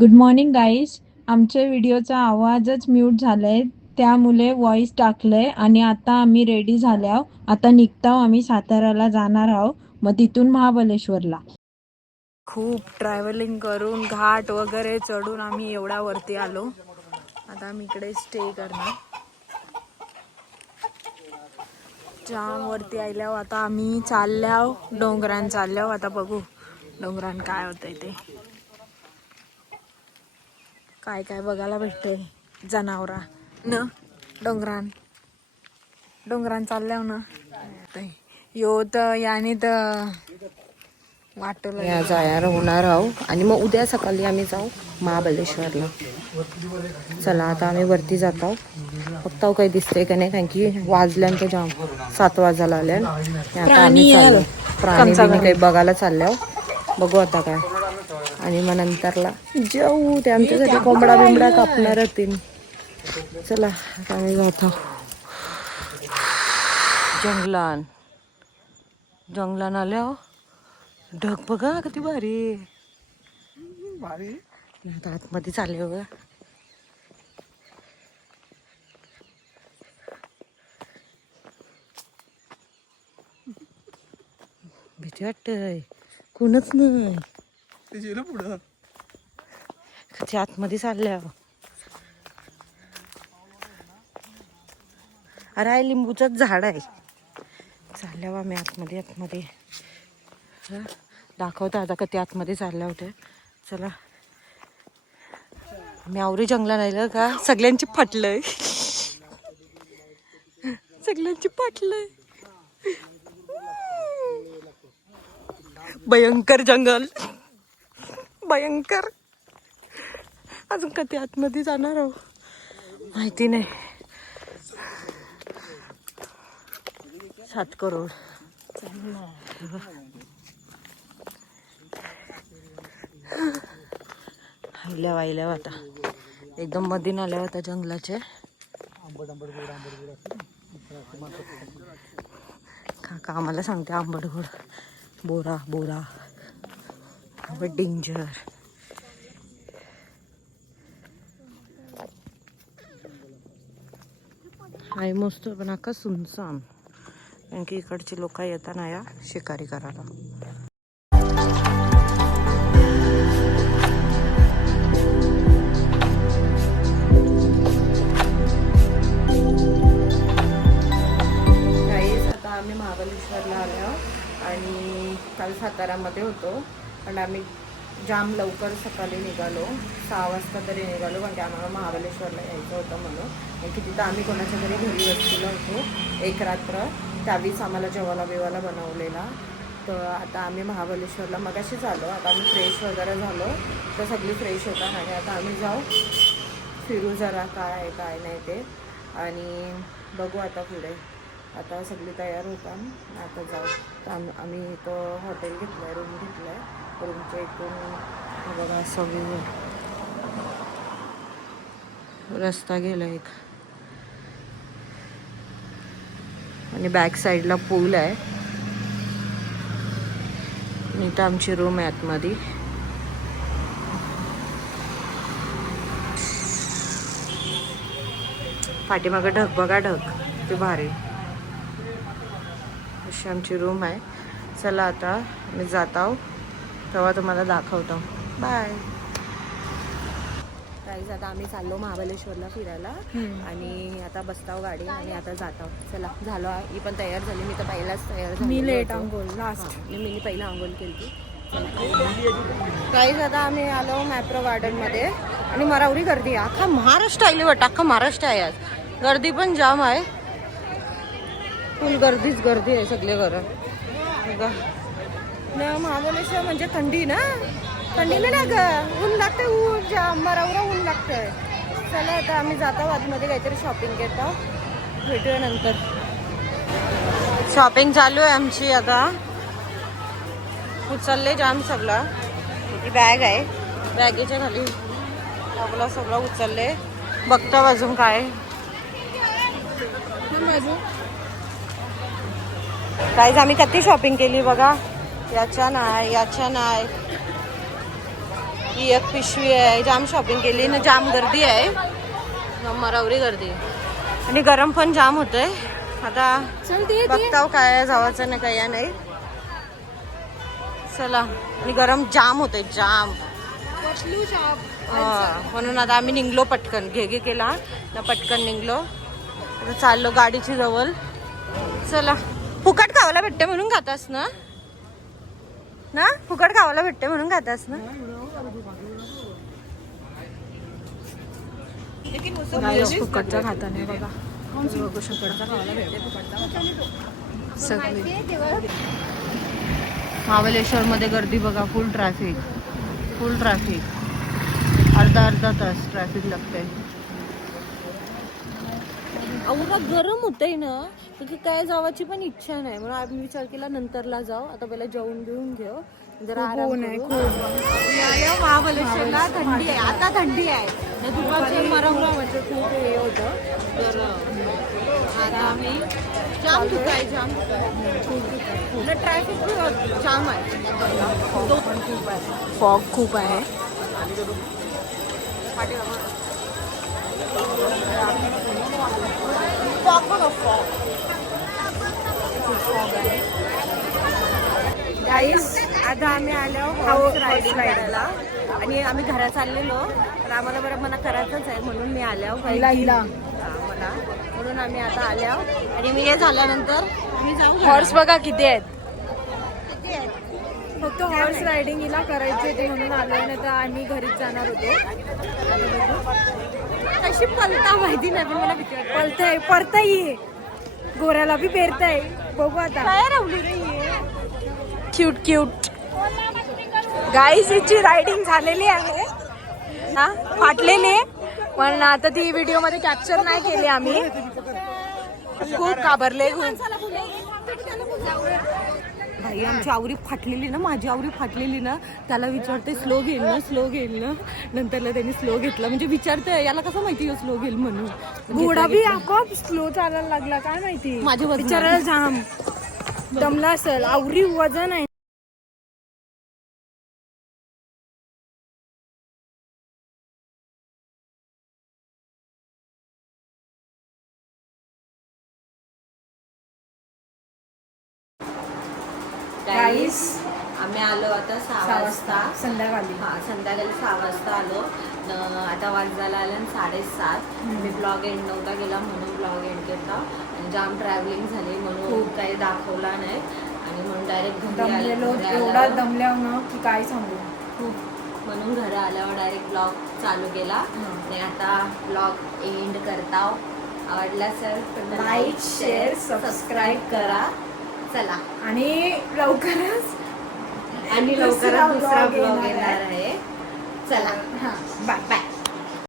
Good morning guys. आमच्या व्हिडिओचा आवाजच mute झालाय, त्यामुळे व्हॉइस टाकलंय आणि आता आम्ही रेडी झाल्या. आता निघताव, आम्ही साताऱ्याला जाणार आहोत, मग तिथून महाबळेश्वरला. खूप ट्रॅव्हलिंग करून घाट वगैरे चढून आम्ही एवढ्या वरती आलो. आता आम्ही इकडे स्टे करणार. जाम वरती आल्यावर आता आम्ही चालल्याव डोंगरान चालल्याव. आता बघू डोंगरान काय होतंय ते. काय काय बघायला भेटतंय जनावरा न डोंगरान डोंगरान चालल्याव ना. यो तर याने तर वाटलं जाणार होणार आहोत आणि मग उद्या सकाळी आम्ही जाऊ महाबळेश्वरला. चला आता आम्ही वरती जात आहोत. फक्त काही दिसतंय का नाही, कारण की वाजल्यानंतर जाम 7 वाजायला आल्या. आता आम्ही चाललो प्राणी बिणी काही बघायला चाललो. बघू आता काय, आणि मग नंतरला जाऊ. ते आमच्यासाठी कोंबडा बिंबडा कापणार होतील. चला आता आम्ही जात आहोत जंगलान. जंगलान आल्या. ढग बघा किती भारी भारी. आतमध्ये चालले बघा. भीती वाटतंय, कोणच नाही पुढं. कधी आतमध्ये चालल्या. अरे लिंबूचंच झाड आहे. चालल्या बा मी आतमध्ये दाखवतो आता कधी आतमध्ये चालल्या होत्या. चला मी आवरी जंगला नाही का, सगळ्यांची फाटलंय. सगळ्यांची फाटलंय. भयंकर जंगल, भयंकर. अजून कधी आतमध्ये जाणार आहो माहिती नाही. 7 करोड आल्या वाहिल्या आता एकदम मधीन आल्या होत्या जंगलाचे. काका आम्हाला सांगते आंबट गोड बोरा बोरा डेंजर. आहे मस्त पण आका सुनसान, कारण की इकडची लोक येताना या शिकारी करायला. आता आम्ही महाबळेश्वरला आलो आणि काल सातारामध्ये होतो. पण आम्ही जाम लवकर सकाळी निघालो, 6 वाजता तरी निघालो, कारण की आम्हाला महाबळेश्वरला यायचं होतं म्हणून. कारण की तिथं आम्ही कोणाच्या तरी घरी वस्तीला होतो 1 रात्र, त्यावेळीच आम्हाला जेवायला बिवायला बनवलेला. तर आता आम्ही महाबळेश्वरला मगाशीच आलो. आता आम्ही फ्रेश वगैरे झालो, तर सगळी फ्रेश होतात आणि आता आम्ही जाऊ फिरू जरा काय आहे काय नाही ते, आणि बघू आता पुढे. आता सगळी तयार होता, आता जाऊ. तर आम्ही इथं हॉटेल घेतलं आहे, रूम घेतलं आहे. रूमच्या इथून बघा असं रस्ता गेला एक, आणि बॅक साईडला पूल आहे. इथं आमची रूम आहे आतमध्ये. पाठीमागं ढग बघा, ढग ते भारी. अशी आमची रूम आहे. चला आता मी जात आहो, तेव्हा तुम्हाला दाखवतो. बाय. गाईज आता आम्ही चाललो महाबळेश्वरला फिरायला, आणि आता बसताव गाडी आणि आता जात आहोत. चला झालो, ही पण तयार झाली. मी तर पहिलाच तयार झाली. मी लेट आंघोळ लास्ट. मी पहिला आंघोळ केली. गाईज आता आम्ही आलो मॅप्रो गार्डनमध्ये, आणि मरावरी गर्दी आहे. अख्खा महाराष्ट्र आली वाटतं, अख्खा महाराष्ट्र आहे आज. गर्दी पण जाम आहे, फुल गर्दीच गर्दी आहे सगळे घरं. महाबळेश्वर म्हणजे थंडी ना, थंडीला ना ग ऊन लागते, ऊन जाम मरावरा ऊन लागतंय. चला आता आम्ही जातो आतमध्ये, काहीतरी शॉपिंग करतो, भेटूया नंतर. शॉपिंग चालू आहे आमची आता. उचलले जाम सगळं. ही बॅग आहे, बॅगेच्या खाली आपलं सगळं उचलले. बघतो अजून काय गाईज. आम्ही किती शॉपिंग केली बघा. याच्या नाही, याच्या नाही, ही एक पिशवी आहे. जाम शॉपिंग केली ना, जाम गर्दी आहे, मरावरी गर्दी आणि गरम पण जाम होतंय. आता बघताव काय जावाचं नाही काय नाही. चला, आणि गरम जाम होतंय जाम. म्हणून आता आम्ही निघलो पटकन, घे केला ना, पटकन निघलो. आता चाललो गाडीची जवळ. चला, फुकट खावायला भेटते म्हणून खातास ना, फुकट खावायला भेटते म्हणून खातास ना. फुकटचा खाता नाही बघा, बघू शकता. महाबलेश्वर मध्ये गर्दी बघा, फुल ट्रॅफिक, अर्धा तास ट्रॅफिक लागतंय. एवढा गरम होतंय ना की काय जावाची पण इच्छा नाही, म्हणून आम्ही विचार केला नंतरला जाऊ. आता पहिला जेवून घेऊ जरा आराम करू. महाबलेश्वरला थंडी आहे, आता थंडी आहे. दुपारचं मरमला म्हणजे खूप हे होतं, तर आता आम्ही जाम दुखाय जाम ट्रॅफिक जाम आहे, फॉग खूप आहे. गाईस, आता आम्ही आलो हॉर्स रायडिंग करायला आणि आम्ही घरात चाललेलो, तर आम्हाला बरं मना करायचंच आहे म्हणून मी आल्या मला, म्हणून आम्ही आता आल्या. आणि मी हे झाल्यानंतर मी जाऊ. हॉर्स बघा किती आहेत, फक्त हॉर्स रायडिंग हिला करायचे ते म्हणून आलोय, नाही तर आम्ही घरीच जाणार होतो. कशी पलता माहिती नाही, पण मला भीती वाटते. परताय गोऱ्याला बी पेरताय, बघू आता काय राहली रे. क्यूट गाईस, हिची रायडिंग झालेली आहे ना, फाटलेली, पण आता ती व्हिडिओ मध्ये कॅप्चर नाही केली आम्ही. खूप काबरले भाई, आमची आवरी फाटलेली ना, माझी आवरी फाटलेली ना, त्याला विचारते स्लो घेईल ना, नंतरला त्यांनी स्लो घेतला. म्हणजे विचारते याला कसं माहिती स्लो घेईल म्हणून. घोडा बी आपोआप स्लो चालायला लागला, काय माहिती, माझ्या विचारायला जाम दमला असेल, आवरी वजन आहे. गाईस, आम्ही आलो आता 6 वाजता संध्याकाळी. संध्याकाळी 6 वाजता आलो. आता वाजायला आल्या 7:30. मी ब्लॉग एंड नव्हता गेला म्हणून ब्लॉग एंड केला. आणि जाम ट्रॅव्हलिंग झाली म्हणून काही दाखवला नाही, आणि म्हणून डायरेक्ट एवढा दमल्यावर की काय सांगू, खूप, म्हणून घरी आल्यावर डायरेक्ट ब्लॉग चालू केला. आणि आता ब्लॉग एंड करता. आवडला तर लाईक, शेअर, सबस्क्राईब करा. चला, आणि लवकरच दुसरा ब्लॉग येणार आहे. चला, बाय.